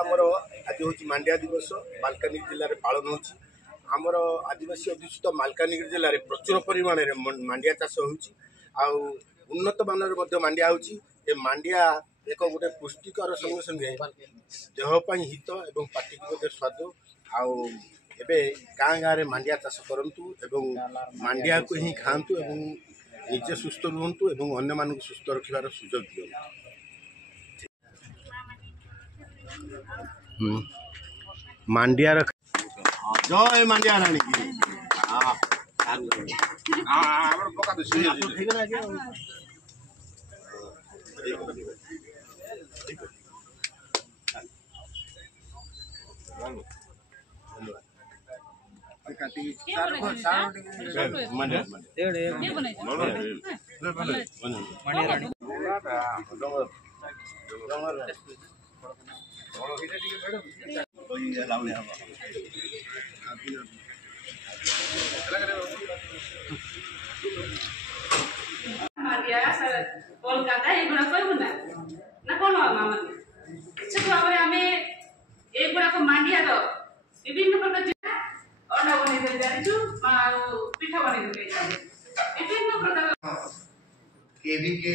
आमर आज हूँ मांडिया दिवस मालकानगिरी जिले में पालन होची आमर आदिवासी अध्युषित मालकानगिरी जिले में प्रचुर परिमाण में मांडिया चाष हो उन्नत मानर मांडिया होची ए मांडिया एक गोटे पुष्टिकर संगे संगे देहपाई हित एवं पार्टी की स्वाद आउ एबे गाँ गाँव में मांडिया चाष करंतु एवं मांडिया को ही खातु एवं निजे सुस्थ रुहतु एवं अन्य मानक सुस्थ रखार सुजोग दियंतु। मांडिया जय मांडिया रानी की कोलकाता एगुड़ा कहूँ ना ना कौन मामा से भाव एगुड़ा मांडिया विभिन्न प्रकार अंडा बन जाचु पिठा बन विभिन्न प्रकार केवीके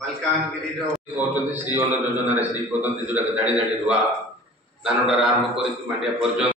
मालकानगिरी श्री अन्न योजन श्री पदंती जोटा दाड़ी दाड़ी रुआ दानटार आरंभ कर मांडिया पर्यटन